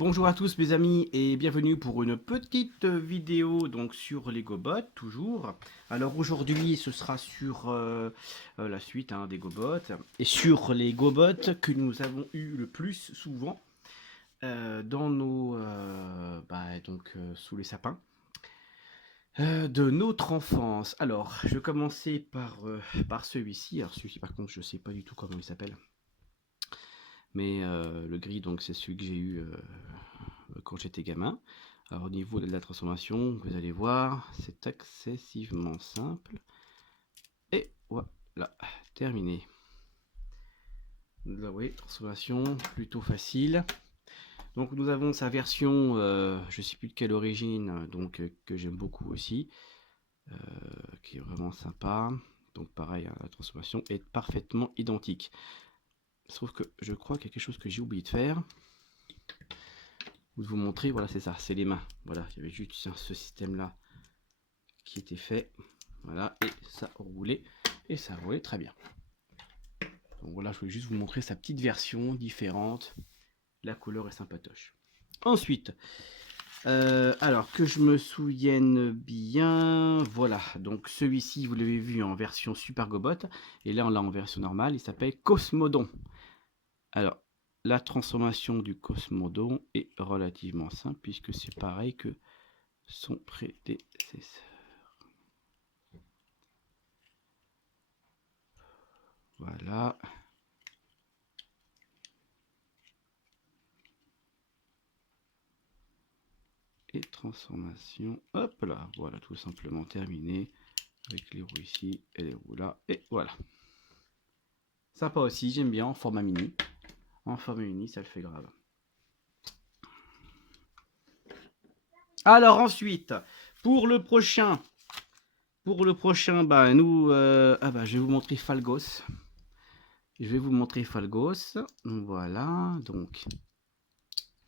Bonjour à tous mes amis et bienvenue pour une petite vidéo donc sur les GoBots toujours. Alors aujourd'hui ce sera sur la suite des GoBots et sur les GoBots que nous avons eu le plus souvent dans nos sous les sapins de notre enfance. Alors je vais commencer par celui-ci. Alors celui-ci par contre je sais pas du tout comment il s'appelle. Mais le gris donc c'est celui que j'ai eu quand j'étais gamin. Alors au niveau de la transformation, vous allez voir, c'est excessivement simple. Et voilà, terminé. Là, oui, transformation plutôt facile. Donc nous avons sa version, je ne sais plus de quelle origine, donc que j'aime beaucoup aussi, qui est vraiment sympa. Donc pareil, la transformation est parfaitement identique. Sauf que je crois qu'il y a quelque chose que j'ai oublié de faire. Ou de vous montrer, voilà, c'est ça, c'est les mains. Voilà, il y avait juste ce système-là qui était fait. Voilà, et ça roulait, et ça roulait très bien. Donc voilà, je voulais juste vous montrer sa petite version différente. La couleur est sympatoche. Ensuite, alors que je me souvienne bien, voilà, donc celui-ci, vous l'avez vu en version Super Gobot, et là on l'a en version normale, il s'appelle Cosmodon. Alors, la transformation du Cosmodon est relativement simple, puisque c'est pareil que son prédécesseur. Voilà. Et transformation, hop là, voilà, tout simplement terminé, avec les roues ici, et les roues là, et voilà. Sympa aussi, j'aime bien, en format mini. En format mini, ça le fait grave. Alors ensuite, pour le prochain, bah, je vais vous montrer Falgos. Je vais vous montrer Falgos. Voilà, donc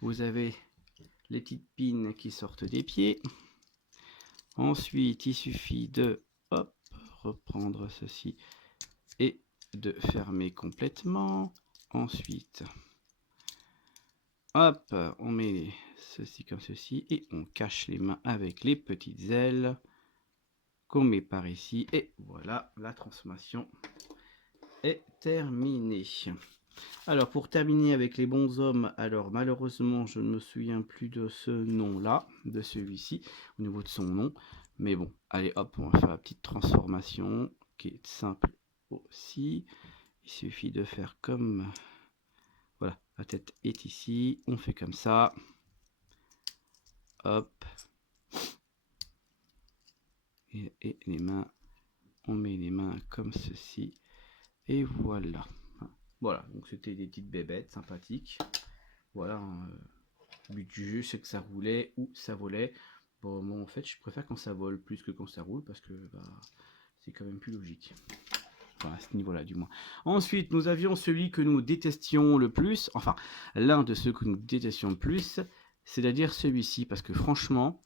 vous avez les petites pins qui sortent des pieds. Ensuite, il suffit de reprendre ceci et de fermer complètement. Ensuite, hop, on met ceci comme ceci et on cache les mains avec les petites ailes qu'on met par ici. Et voilà, la transformation est terminée. Alors pour terminer avec les bons hommes, alors malheureusement je ne me souviens plus de ce nom là, de celui-ci, au niveau de son nom. Mais bon, allez hop, on va faire la petite transformation qui est simple aussi. Il suffit de faire comme... Voilà, la tête est ici, on fait comme ça. Hop. Et les mains, on met les mains comme ceci. Et voilà. Voilà, donc c'était des petites bébêtes sympathiques. Voilà, le but du jeu c'est que ça roulait ou ça volait. Bon, moi en fait je préfère quand ça vole plus que quand ça roule parce que c'est quand même plus logique. Enfin, à ce niveau-là du moins. Ensuite, nous avions celui que nous détestions le plus, enfin l'un de ceux que nous détestions le plus, c'est-à-dire celui-ci, parce que franchement,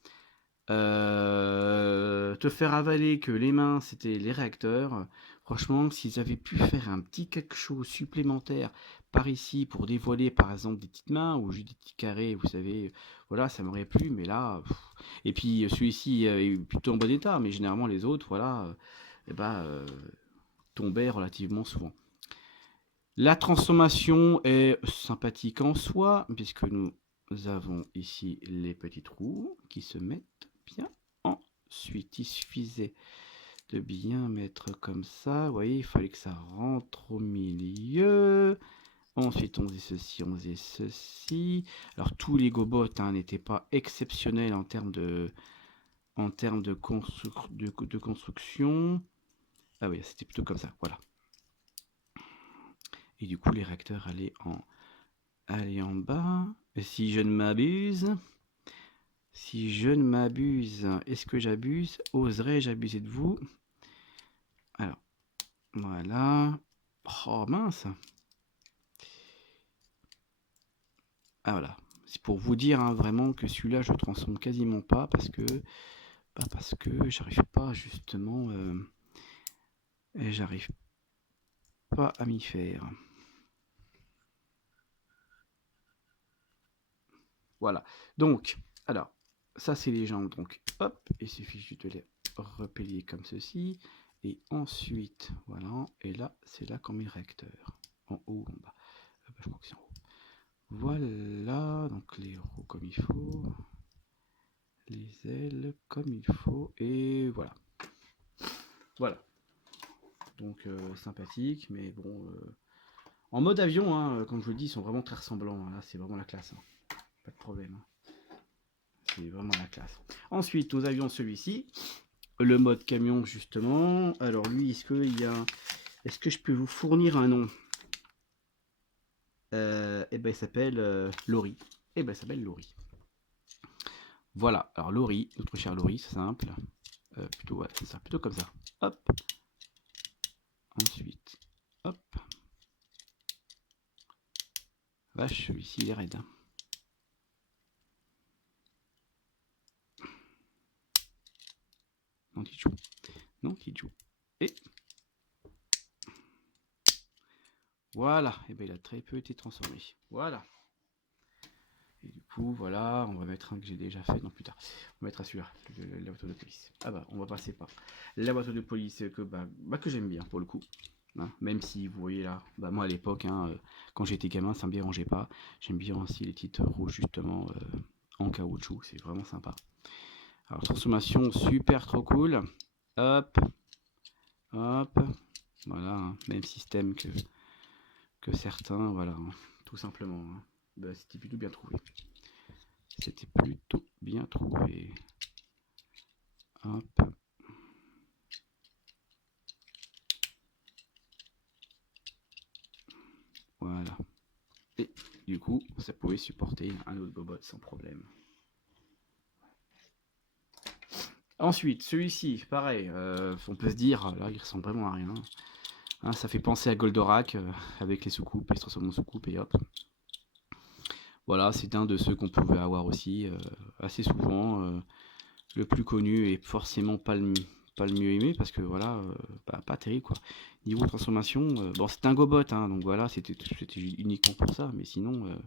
te faire avaler que les mains c'était les réacteurs, franchement s'ils avaient pu faire un petit quelque chose supplémentaire par ici pour dévoiler par exemple des petites mains ou juste des petits carrés, vous savez, voilà, ça m'aurait plu, mais là et puis celui-ci est plutôt en bon état, mais généralement les autres, voilà, tombaient relativement souvent. La transformation est sympathique en soi, puisque nous avons ici les petites roues qui se mettent bien. Ensuite, il suffisait de bien mettre comme ça. Vous voyez, il fallait que ça rentre au milieu. Ensuite, on faisait ceci, on faisait ceci. Alors, tous les GoBots n'étaient pas exceptionnels en termes de construction. Ah oui, c'était plutôt comme ça, voilà. Et du coup, les réacteurs allaient en bas. Et si je ne m'abuse, est-ce que j'abuse? Oserais-je abuser de vous? Alors, voilà. Oh mince. Ah voilà. C'est pour vous dire vraiment que celui-là, je transforme quasiment pas parce que j'arrive pas justement, j'arrive pas à m'y faire. Voilà. Donc, alors, ça c'est les jambes. Donc, hop, il suffit juste de les replier comme ceci. Et ensuite, voilà. Et là, c'est là qu'on met le recteur. En haut, en bas. Je crois que c'est en haut. Voilà. Donc, les roues comme il faut. Les ailes comme il faut. Et voilà. Voilà. Donc, sympathique. Mais bon... en mode avion, hein, comme je vous le dis, ils sont vraiment très ressemblants. Là, c'est vraiment la classe. Hein. Pas de problème. Hein. C'est vraiment la classe. Ensuite, nous avions celui-ci. Le mode camion, justement. Alors lui, est-ce que je peux vous fournir un nom? Eh ben, il s'appelle Laurie. Eh ben, il s'appelle Laurie. Voilà. Alors Laurie, notre cher Laurie, c'est simple. Plutôt, ouais, c'est ça. Plutôt comme ça. Hop. Ensuite, hop. Vache, celui-ci, il est raide. Non, il joue. Non, il joue. Et voilà. Et ben, il a très peu été transformé. Voilà. Et du coup, voilà, on va mettre un que j'ai déjà fait. Non, plus tard. On va mettre à celui-là, la voiture de police. Ah bah, on va passer par la voiture de police que j'aime bien pour le coup. Hein, même si vous voyez là, bah moi à l'époque, hein, quand j'étais gamin, ça me dérangeait pas. J'aime bien aussi les titres rouges justement en caoutchouc, c'est vraiment sympa. Alors transformation super trop cool. Hop, hop, voilà, hein, même système que certains, voilà, hein, tout simplement. Hein. Bah, c'était plutôt bien trouvé. C'était plutôt bien trouvé. Hop. Voilà. Et du coup, ça pouvait supporter un autre Gobot sans problème. Ensuite, celui-ci, pareil, on peut se dire, là, il ressemble vraiment à rien. Hein, ça fait penser à Goldorak avec les soucoupes, il se transforme en soucoupe et hop. Voilà, c'est un de ceux qu'on pouvait avoir aussi assez souvent. Le plus connu et forcément pas le mieux aimé parce que voilà, pas terrible quoi. Niveau transformation, bon c'était un Gobot, hein, donc voilà, c'était uniquement pour ça, mais sinon,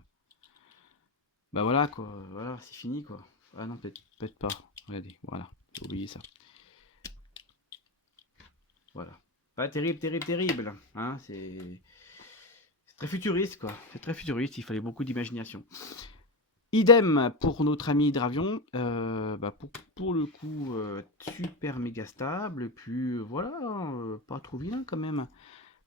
bah voilà quoi, voilà, c'est fini quoi. Ah non, peut-être pas. Regardez, voilà, j'ai oublié ça. Voilà. Pas terrible, hein, c'est très futuriste quoi. C'est très futuriste, il fallait beaucoup d'imagination. Idem pour notre ami Dravion, pour le coup, super méga stable, puis voilà, pas trop vilain quand même.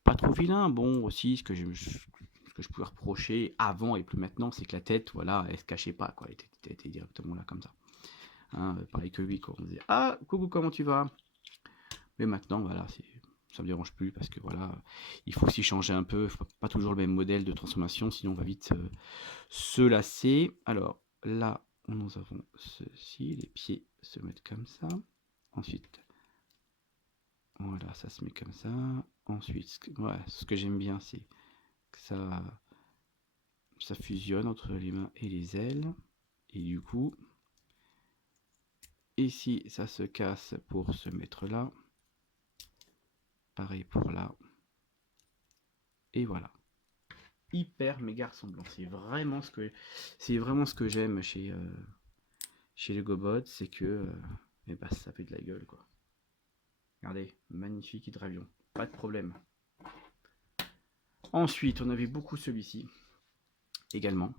Pas trop vilain. Bon, aussi, ce que je pouvais reprocher avant et plus maintenant, c'est que la tête, voilà, elle se cachait pas, quoi. Elle était directement là comme ça. Hein, pareil que lui, quoi. On disait ah, coucou, comment tu vas? Mais maintenant, voilà, ça me dérange plus parce que voilà, il faut aussi changer un peu, pas toujours le même modèle de transformation, sinon on va vite se lasser. Alors là, nous avons ceci, les pieds se mettent comme ça. Ensuite, voilà, ça se met comme ça. Ensuite, ce que j'aime bien, c'est que ça fusionne entre les mains et les ailes. Et du coup, ici, ça se casse pour se mettre là. Pareil pour là. Et voilà. Hyper méga ressemblant. C'est vraiment ce que j'aime chez le Gobot, c'est que ça fait de la gueule quoi. Regardez, magnifique hydravion, pas de problème. Ensuite, on avait beaucoup celui-ci également.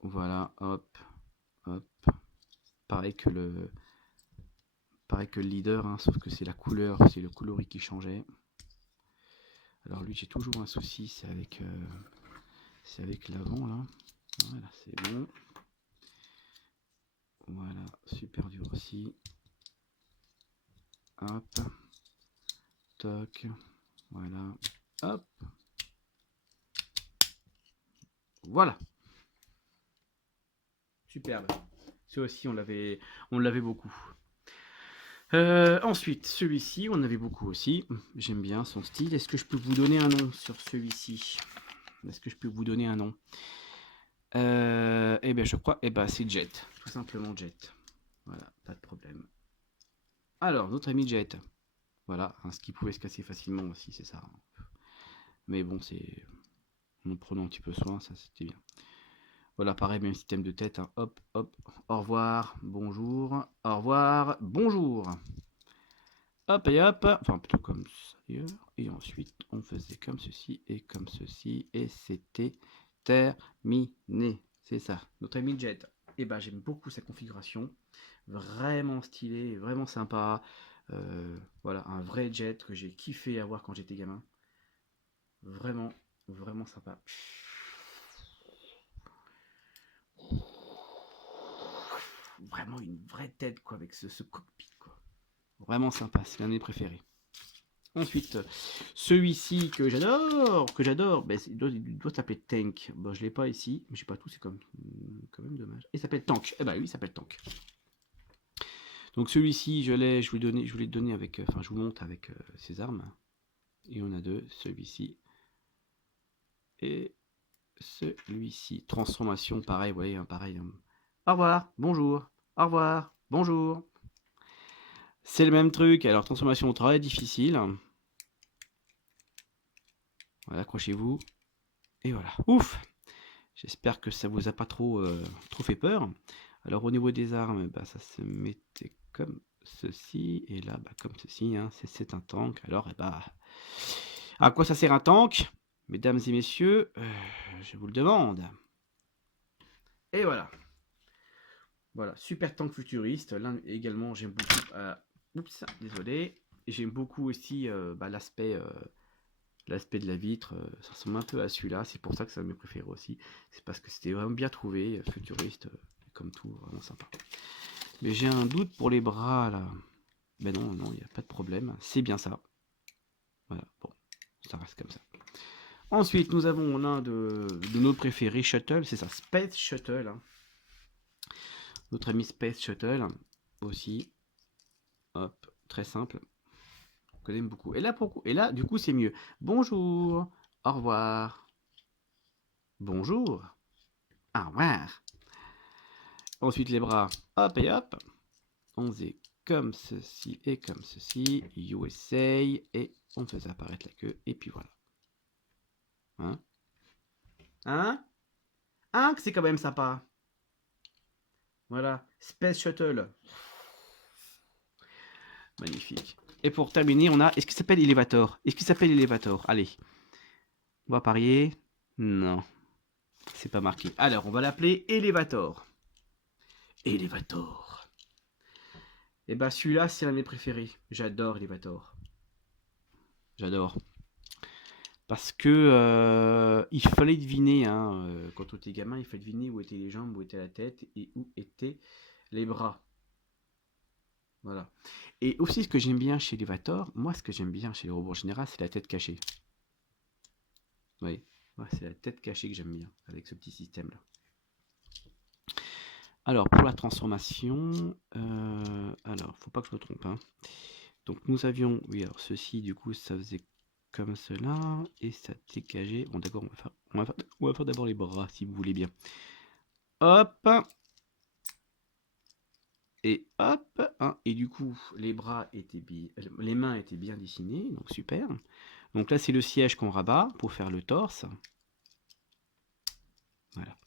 Voilà, hop, hop. Pareil que le leader, hein, sauf que c'est la couleur, c'est le coloris qui changeait. Alors lui, j'ai toujours un souci, c'est avec l'avant là. Voilà, c'est bon. Voilà, super dur aussi. Hop, toc, voilà, hop. Voilà. Superbe. Ce aussi, on l'avait beaucoup. Ensuite, celui-ci, on avait beaucoup aussi. J'aime bien son style. Est-ce que je peux vous donner un nom sur celui-ci? Est-ce que je peux vous donner un nom? Eh bien, je crois, c'est Jet. Tout simplement Jet. Voilà, pas de problème. Alors, notre ami Jet. Voilà, hein, ce qui pouvait se casser facilement aussi, c'est ça. Mais bon, en prenant un petit peu soin, ça c'était bien. Voilà, pareil, même système de tête, hein. Hop, hop, au revoir, bonjour, au revoir, bonjour. Hop et hop, enfin plutôt comme ça d'ailleurs. Et ensuite, on faisait comme ceci et comme ceci. Et c'était terminé. C'est ça, notre ami Jet. Et ben j'aime beaucoup sa configuration. Vraiment stylé, vraiment sympa. Voilà, un vrai Jet que j'ai kiffé avoir quand j'étais gamin. Vraiment, vraiment sympa. Vraiment une vraie tête quoi, avec ce cockpit quoi. Vraiment sympa, c'est l'un de mes préférés. Ensuite, celui-ci que j'adore, ben, il doit s'appeler Tank. Bon, je l'ai pas ici, mais j'ai pas tout, c'est quand même dommage. Il s'appelle Tank. Eh ben oui, il s'appelle Tank. Donc celui-ci, je voulais le donner avec, enfin, je vous montre avec ses armes. Et on a deux, celui-ci et celui-ci. Transformation, pareil, vous voyez, hein, pareil. Hein. Au revoir, bonjour, au revoir, bonjour. C'est le même truc. Alors transformation très difficile. Voilà, accrochez-vous. Et voilà. Ouf. J'espère que ça vous a pas trop fait peur. Alors au niveau des armes, bah, ça se mettait comme ceci. Et là, bah, comme ceci. Hein, c'est un tank. Alors, bah, à quoi ça sert un tank? Mesdames et messieurs, je vous le demande. Et voilà. Voilà, super tank futuriste. Là également, j'aime beaucoup... oups, désolé. J'aime beaucoup aussi bah, l'aspect de la vitre. Ça ressemble un peu à celui-là. C'est pour ça que ça me préféré aussi. C'est parce que c'était vraiment bien trouvé, futuriste, comme tout, vraiment sympa. Mais j'ai un doute pour les bras, là. Ben non, non, il n'y a pas de problème. C'est bien ça. Voilà, bon, ça reste comme ça. Ensuite, nous avons l'un de nos préférés, Shuttle. C'est ça, Space Shuttle. Hein. Notre ami Space Shuttle, aussi. Hop, très simple. Que j'aime beaucoup. Et là, du coup, c'est mieux. Bonjour, au revoir. Bonjour, au revoir. Ensuite, les bras, hop et hop. On faisait comme ceci et comme ceci. USA. Et on faisait apparaître la queue. Et puis voilà. Hein? Hein? Hein, que c'est quand même sympa. Voilà. Space Shuttle. Magnifique. Et pour terminer, on a... Est-ce qu'il s'appelle Elevator? Est-ce qu'il s'appelle Elevator? Allez. On va parier. Non. C'est pas marqué. Alors, on va l'appeler Elevator. Elevator. Et bah celui-là, c'est un de mes préférés. J'adore Elevator. J'adore. Parce que il fallait deviner, hein, quand on était gamin, il fallait deviner où étaient les jambes, où était la tête et où étaient les bras. Voilà. Et aussi, ce que j'aime bien chez Elevator, moi, ce que j'aime bien chez les robots en général, c'est la tête cachée. Oui, ouais, c'est la tête cachée que j'aime bien, avec ce petit système-là. Alors, pour la transformation, alors, faut pas que je me trompe, hein. Donc, nous avions, oui, alors ceci, du coup, ça faisait comme cela, et ça dégageait. Bon, d'accord, on va faire d'abord les bras, si vous voulez bien. Hop! Et hop! Hein, et du coup, les bras étaient bien, les mains étaient bien dessinées, donc super. Donc là, c'est le siège qu'on rabat pour faire le torse. Voilà.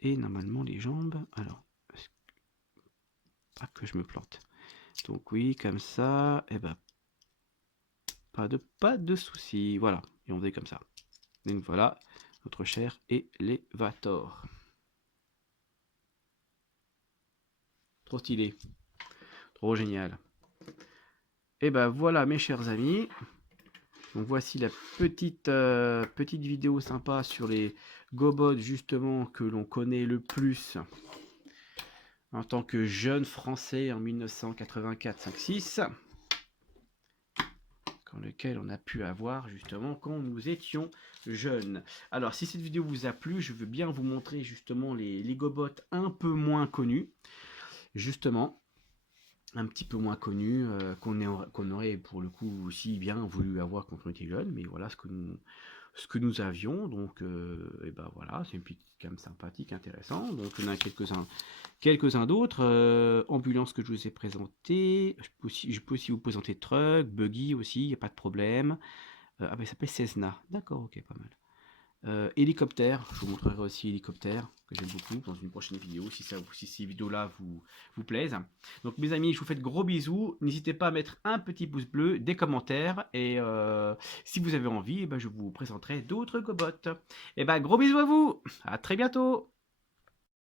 Et normalement, les jambes, alors, pas que je me plante. Donc oui, comme ça, et ben, pas de soucis. Voilà, et on faisait comme ça. Donc voilà, notre cher Elevator. Trop stylé, trop génial. Et ben voilà, mes chers amis. Donc voici la petite vidéo sympa sur les GoBots justement que l'on connaît le plus en tant que jeune français en 1984-5-6, dans lequel on a pu avoir justement quand nous étions jeunes. Alors si cette vidéo vous a plu, je veux bien vous montrer justement les GoBots un peu moins connus, justement un petit peu moins connus, qu'on aurait pour le coup aussi bien voulu avoir quand on était jeune, mais voilà ce que nous avions, donc et ben voilà, c'est une petite gamme sympathique, intéressant. Donc on a quelques-uns d'autres, ambulances que je vous ai présenté, je peux aussi vous présenter truck, buggy aussi, il n'y a pas de problème. Ah ben ça s'appelle Cessna, d'accord, ok, pas mal. Hélicoptère, je vous montrerai aussi hélicoptère, que j'aime beaucoup, dans une prochaine vidéo, si ces vidéos-là vous plaisent. Donc mes amis, je vous fais de gros bisous. N'hésitez pas à mettre un petit pouce bleu, des commentaires, et si vous avez envie, eh ben, je vous présenterai d'autres cobots. Et ben, gros bisous à vous, à très bientôt.